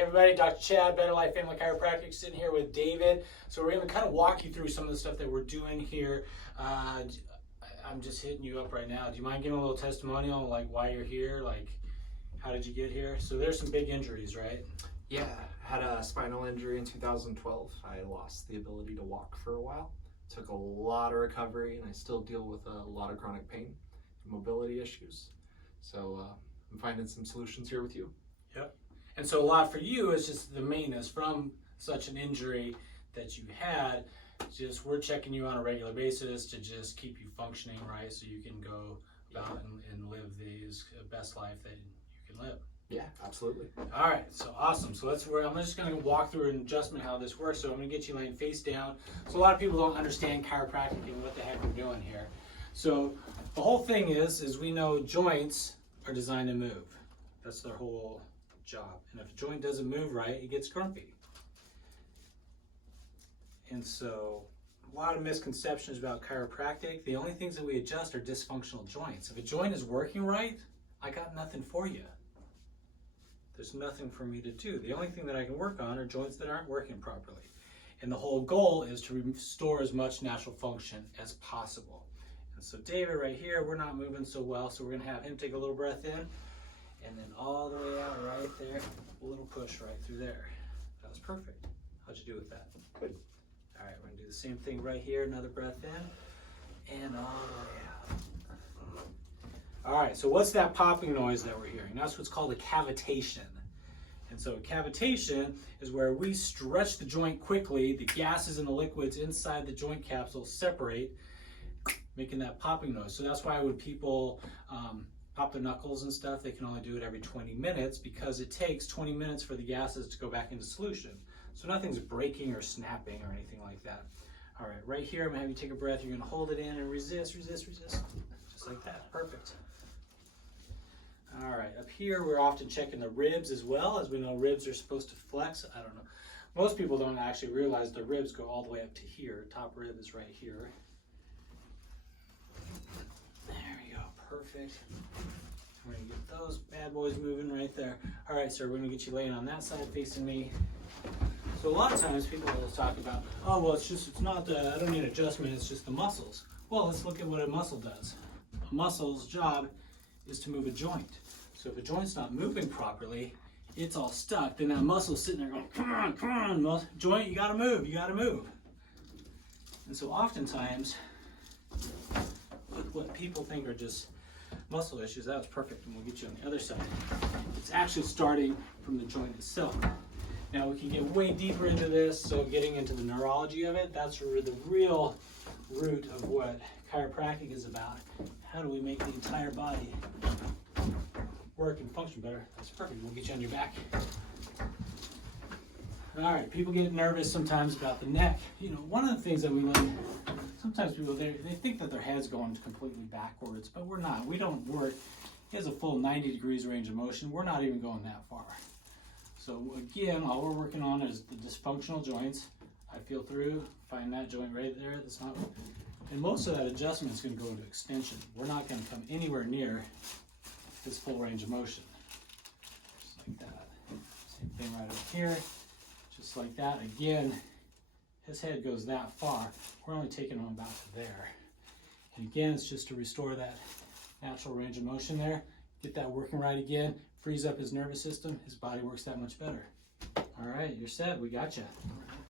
everybody, Dr. Chad, Better Life Family Chiropractic, sitting here with David. So we're going to kind of walk you through some of the stuff that we're doing here. I'm just hitting you up right now. Do you mind giving a little testimonial, like why you're here, like how did you get here? So there's some big injuries, right? Yeah, I had a spinal injury in 2012. I lost the ability to walk for a while. Took a lot of recovery, and I still deal with a lot of chronic pain, mobility issues. So I'm finding some solutions here with you. Yep. And so a lot for you is just the maintenance from such an injury that you had. Just we're checking you on a regular basis to just keep you functioning right, so you can go about and live the best life that you can live. Yeah, absolutely. All right, so awesome. So I'm just going to walk through an adjustment how this works. So I'm going to get you laying face down. So a lot of people don't understand chiropractic and what the heck we're doing here. So the whole thing is we know joints are designed to move. That's their whole job. And if a joint doesn't move right, it gets grumpy. And so a lot of misconceptions about chiropractic. The only things that we adjust are dysfunctional joints. If a joint is working right, I got nothing for you. There's nothing for me to do. The only thing that I can work on are joints that aren't working properly. And the whole goal is to restore as much natural function as possible. And so David right here, we're not moving so well, so we're gonna have him take a little breath in and then all the way out right there, a little push right through there. That was perfect. How'd you do with that? Good. All right, we're gonna do the same thing right here, another breath in and all the way out. All right, so what's that popping noise that we're hearing? That's what's called a cavitation. And so a cavitation is where we stretch the joint quickly, the gases and the liquids inside the joint capsule separate, making that popping noise. So that's why when people pop their knuckles and stuff, they can only do it every 20 minutes because it takes 20 minutes for the gases to go back into solution. So nothing's breaking or snapping or anything like that. All right, right here, I'm gonna have you take a breath. You're gonna hold it in and resist, resist, resist. Just like that, perfect. All right, up here, we're often checking the ribs as well. As we know, ribs are supposed to flex. I don't know. Most people don't actually realize the ribs go all the way up to here. Top rib is right here. There we go, perfect. We're gonna get those bad boys moving right there. All right, sir, we're gonna get you laying on that side facing me. So a lot of times people will talk about, oh, well, it's not I don't need adjustment, it's just the muscles. Well, let's look at what a muscle does. A muscle's job is to move a joint. So if a joint's not moving properly, it's all stuck. Then that muscle's sitting there going, come on, joint, you gotta move, you gotta move. And so oftentimes, what people think are just muscle issues, that was perfect, and we'll get you on the other side. It's actually starting from the joint itself. Now we can get way deeper into this, so getting into the neurology of it, that's where the real root of what chiropractic is about. How do we make the entire body work and function better? That's perfect, we'll get you on your back. All right, people get nervous sometimes about the neck. You know, one of the things that we learn, sometimes people, they think that their head's going completely backwards, but we're not. We don't work. He has a full 90 degrees range of motion. We're not even going that far. So again, all we're working on is the dysfunctional joints. I feel through, find that joint right there. That's not, and most of that adjustment is going to go into extension. We're not going to come anywhere near his full range of motion. Just like that. Same thing right over here. Just like that. Again, his head goes that far. We're only taking him about to there. And again, it's just to restore that natural range of motion there. Get that working right again. Frees up his nervous system. His body works that much better. All right, you're set. We got you.